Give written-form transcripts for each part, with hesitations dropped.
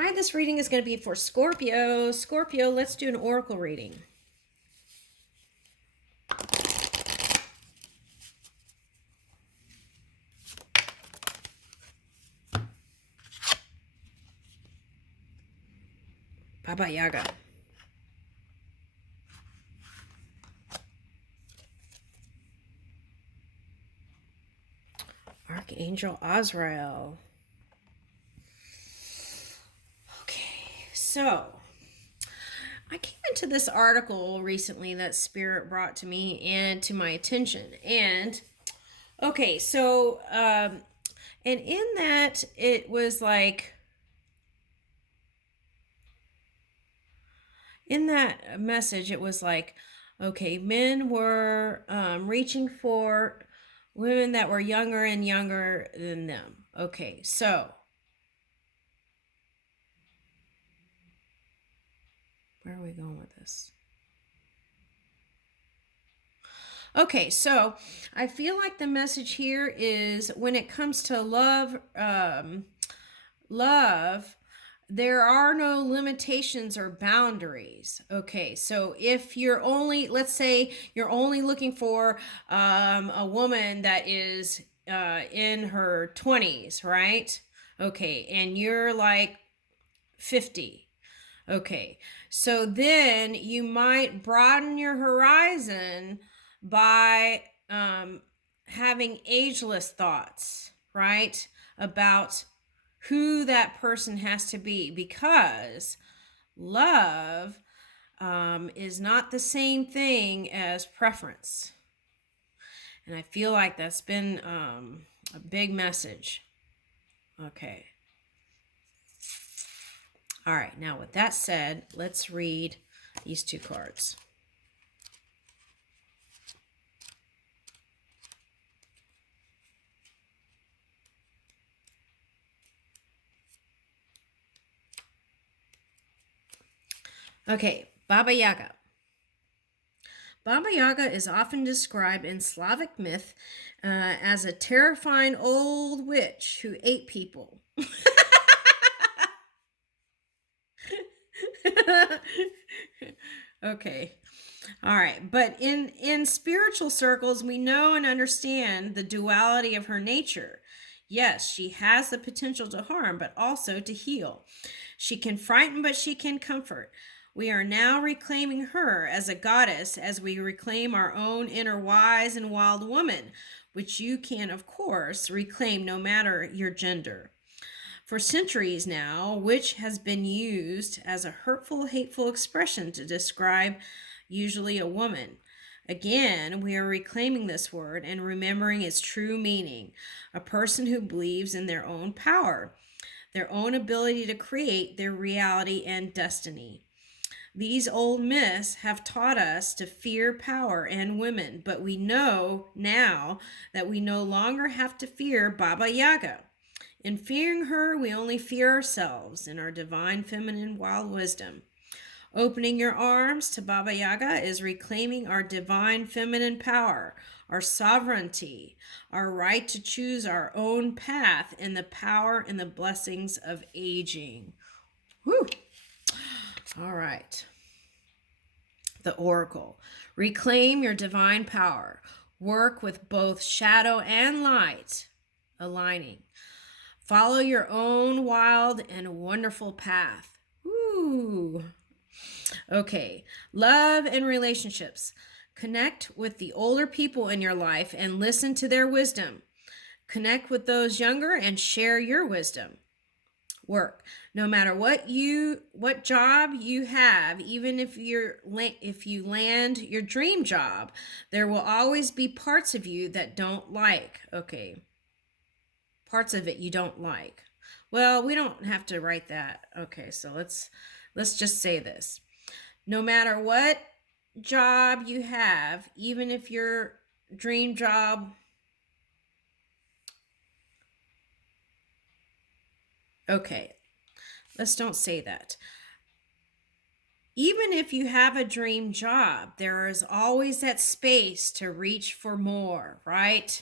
Hi, this reading is going to be for Scorpio. Scorpio, let's do an oracle reading. Baba Yaga. Archangel Azrael. Okay, so I came into this article recently that Spirit brought to me and to my attention. And okay, so and in that it was like in that message it was like, okay, men were reaching for women that were younger and younger than them. Okay, so where are we going with this? Okay, so I feel like the message here is when it comes to love, there are no limitations or boundaries. Okay, so if you're only, let's say you're only looking for a woman that is in her 20s, right? Okay, and you're like 50. Okay, so then you might broaden your horizon by having ageless thoughts, right? About who that person has to be, because love is not the same thing as preference. And I feel like that's been a big message. Okay. All right, now with that said, let's read these two cards. Okay, Baba Yaga. Baba Yaga is often described in Slavic myth as a terrifying old witch who ate people. Okay. All right. But in spiritual circles, we know and understand the duality of her nature. Yes, she has the potential to harm, but also to heal. She can frighten, but she can comfort. We are now reclaiming her as a goddess as we reclaim our own inner wise and wild woman, which you can, of course, reclaim no matter your gender. For centuries now, witch has been used as a hurtful, hateful expression to describe usually a woman. Again, we are reclaiming this word and remembering its true meaning: a person who believes in their own power, their own ability to create their reality and destiny. These old myths have taught us to fear power and women, but we know now that we no longer have to fear Baba Yaga. In fearing her, we only fear ourselves and our divine feminine wild wisdom. Opening your arms to Baba Yaga is reclaiming our divine feminine power, our sovereignty, our right to choose our own path, and the power and the blessings of aging. Whew. All right. The Oracle. Reclaim your divine power. Work with both shadow and light, aligning. Follow your own wild and wonderful path. Ooh. Okay. Love and relationships. Connect with the older people in your life and listen to their wisdom. Connect with those younger and share your wisdom. Work. No matter what job you have, even if you land your dream job, there will always be parts of you that don't like. Okay. Parts of it you don't like. Well, we don't have to write that. Okay, so let's just say this. No matter what job you have, even if your dream job, okay, let's don't say that. Even if you have a dream job, there is always that space to reach for more, right?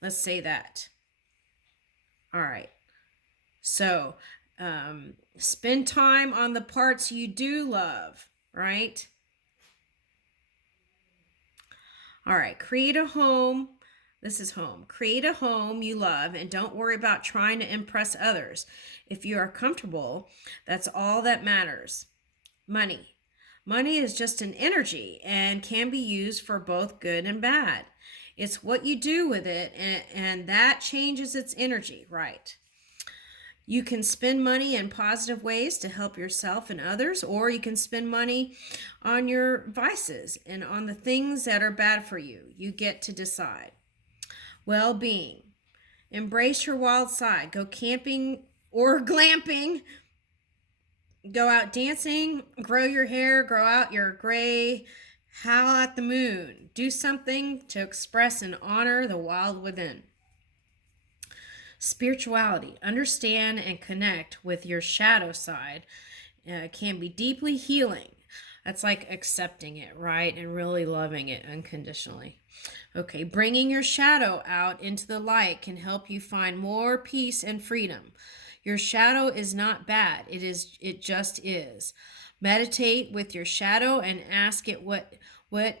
Let's say that. All right. So Spend time on the parts you do love, right? All right, create a home. This is home. Create a home you love and don't worry about trying to impress others. If you are comfortable, that's all that matters. Money. Money is just an energy and can be used for both good and bad. It's what you do with it, and that changes its energy, right? You can spend money in positive ways to help yourself and others, or you can spend money on your vices and on the things that are bad for you. You get to decide. Well being. Embrace your wild side. Go camping or glamping. Go out dancing. Grow your hair. Grow out your gray. Howl at the moon. Do something to express and honor the wild within. Spirituality. Understand and connect with your shadow side can be deeply healing. That's like accepting it, right? And really loving it unconditionally. Okay, bringing your shadow out into the light can help you find more peace and freedom. Your shadow is not bad. It just is. Meditate with your shadow and ask it what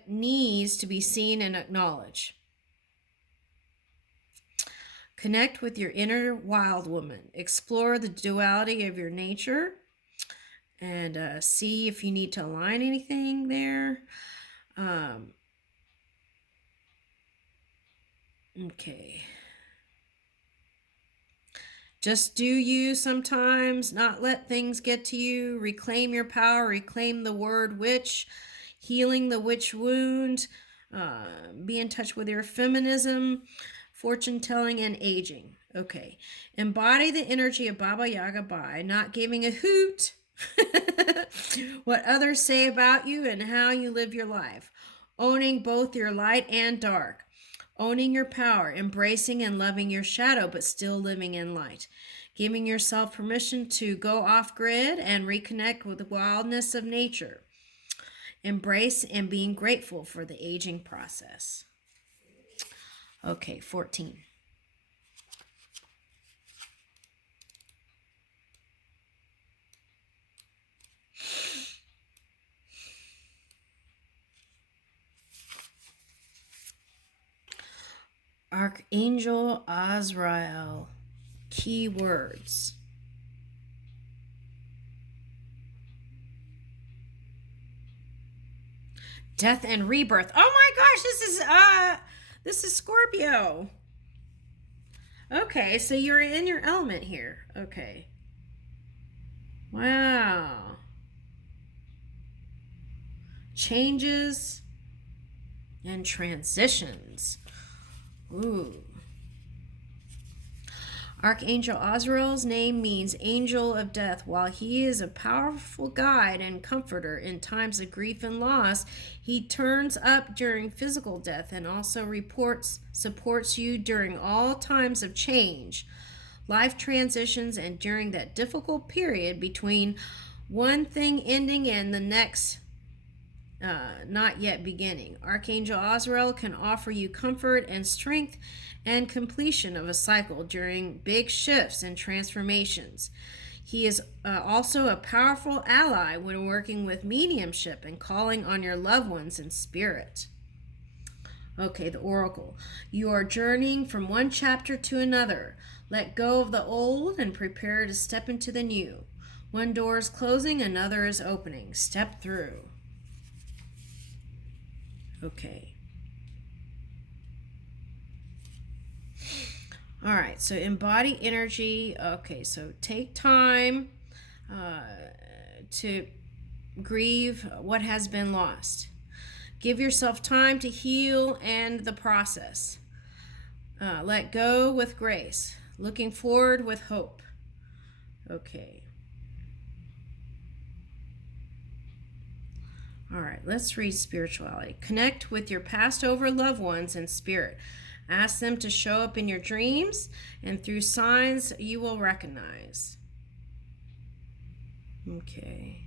needs to be seen and acknowledged. Connect with your inner wild woman. Explore the duality of your nature and see if you need to align anything there. Okay. Just do you sometimes, not let things get to you. Reclaim your power, reclaim the word witch, healing the witch wound, be in touch with your feminism, fortune telling, and aging. Okay. Embody the energy of Baba Yaga by not giving a hoot what others say about you and how you live your life. Owning both your light and dark. Owning your power, embracing and loving your shadow, but still living in light. Giving yourself permission to go off grid and reconnect with the wildness of nature. Embrace and being grateful for the aging process. Okay, 14. Archangel Azrael. Key words. Death and rebirth. Oh my gosh, this is Scorpio. Okay, so you're in your element here. Okay. Wow. Changes and transitions. Ooh. Archangel Azrael's name means angel of death. While he is a powerful guide and comforter in times of grief and loss, he turns up during physical death and also supports you during all times of change, life transitions, and during that difficult period between one thing ending and the next not yet beginning. Archangel Azrael can offer you comfort and strength and completion of a cycle during big shifts and transformations. He is also a powerful ally when working with mediumship and calling on your loved ones in spirit. Okay, the oracle. You are journeying from one chapter to another. Let go of the old and prepare to step into the new. One door is closing, another is opening. Step through. Okay. All right, so embody energy. Okay, so take time to grieve what has been lost. Give yourself time to heal and the process. Let go with grace. Looking forward with hope. Okay. All right, let's read spirituality. Connect with your passed over loved ones in spirit. Ask them to show up in your dreams and through signs you will recognize. Okay.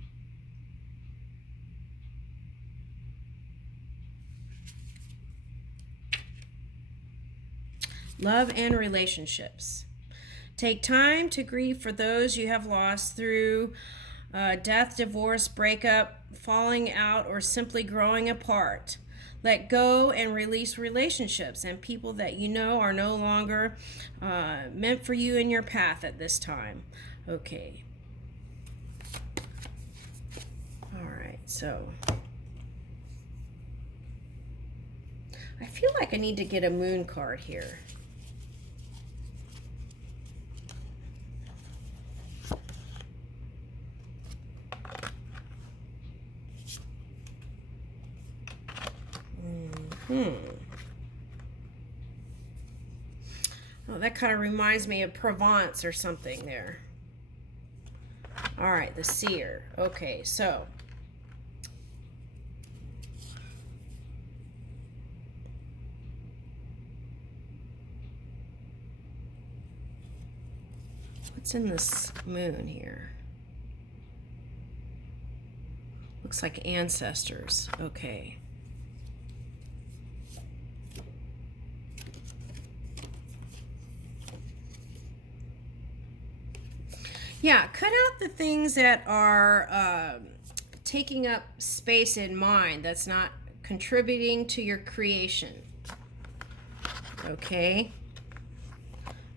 Love and relationships. Take time to grieve for those you have lost through death, divorce, breakup, falling out, or simply growing apart. Let go and release relationships and people that you know are no longer meant for you in your path at this time. Okay. All right, so I feel like I need to get a moon card here. Oh, that kind of reminds me of Provence or something there. All right, the seer. Okay, so what's in this moon here? Looks like ancestors. Okay. Yeah, cut out the things that are taking up space in mind that's not contributing to your creation. Okay?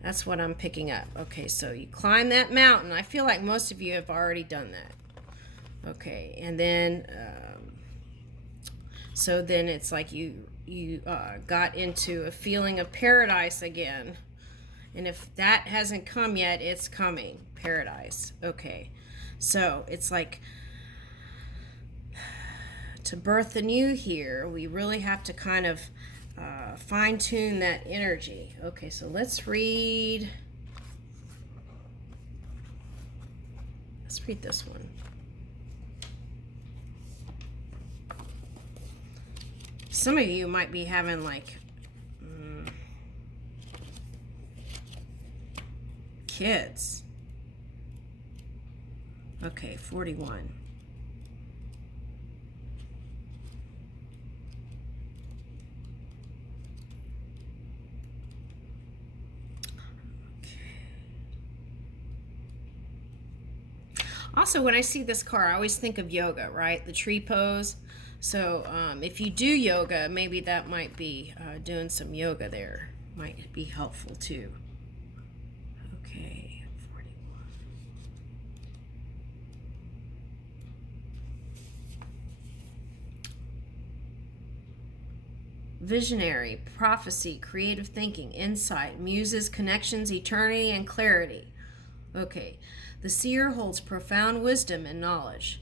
That's what I'm picking up. Okay, so you climb that mountain. I feel like most of you have already done that. Okay, and then, so then it's like you got into a feeling of paradise again. And if that hasn't come yet, it's coming. Paradise. Okay. So it's like to birth the new here, we really have to kind of fine tune that energy. Okay, so let's read this one. Some of you might be having like kids. Okay, 41. Also, when I see this car, I always think of yoga, right? The tree pose. So if you do yoga, maybe that might be doing some yoga there. Might be helpful too. Okay, 41. Visionary, prophecy, creative thinking, insight, muses, connections, eternity, and clarity. Okay, the seer holds profound wisdom and knowledge.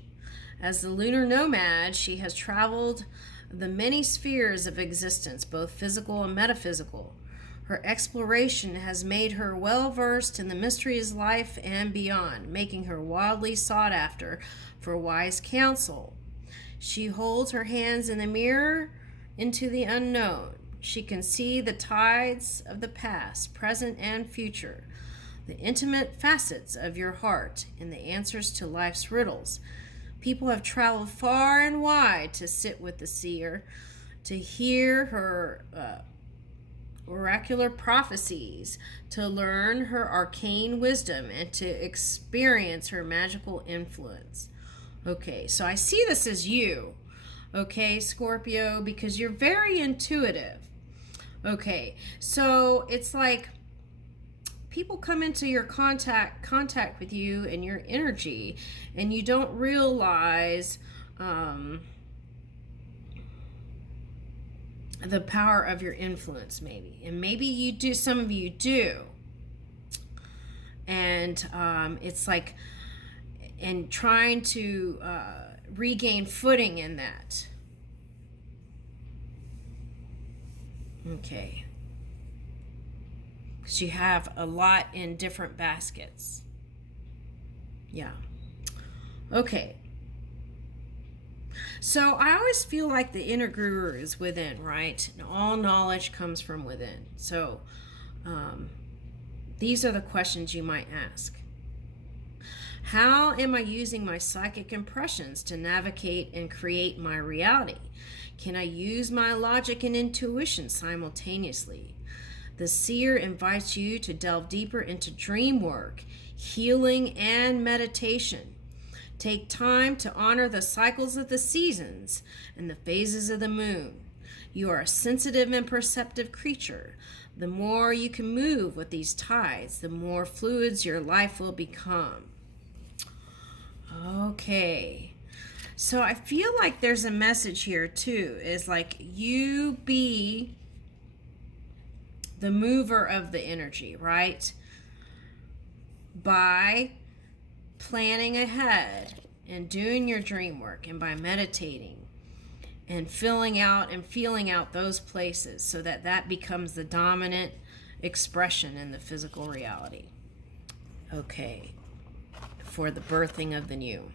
As the lunar nomad, she has traveled the many spheres of existence, both physical and metaphysical. Her exploration has made her well versed in the mysteries of life and beyond, making her wildly sought after for wise counsel. She holds her hands in the mirror into the unknown. She can see the tides of the past, present, and future, the intimate facets of your heart, and the answers to life's riddles. People have traveled far and wide to sit with the seer, to hear her oracular prophecies, to learn her arcane wisdom, and to experience her magical influence. Okay, so I see this as you, okay, Scorpio, because you're very intuitive. Okay, so it's like people come into your contact with you and your energy, and you don't realize the power of your influence, maybe. And maybe you do, some of you do. And it's like, and trying to regain footing in that. Okay. Because you have a lot in different baskets. Yeah. Okay. So I always feel like the inner guru is within, right? And all knowledge comes from within. So these are the questions you might ask. How am I using my psychic impressions to navigate and create my reality? Can I use my logic and intuition simultaneously? The seer invites you to delve deeper into dream work, healing, and meditation. Take time to honor the cycles of the seasons and the phases of the moon. You are a sensitive and perceptive creature. The more you can move with these tides, the more fluids your life will become. Okay. So I feel like there's a message here too. Is like you be the mover of the energy, right? By planning ahead and doing your dream work, and by meditating and filling out and feeling out those places, so that that becomes the dominant expression in the physical reality. Okay, for the birthing of the new.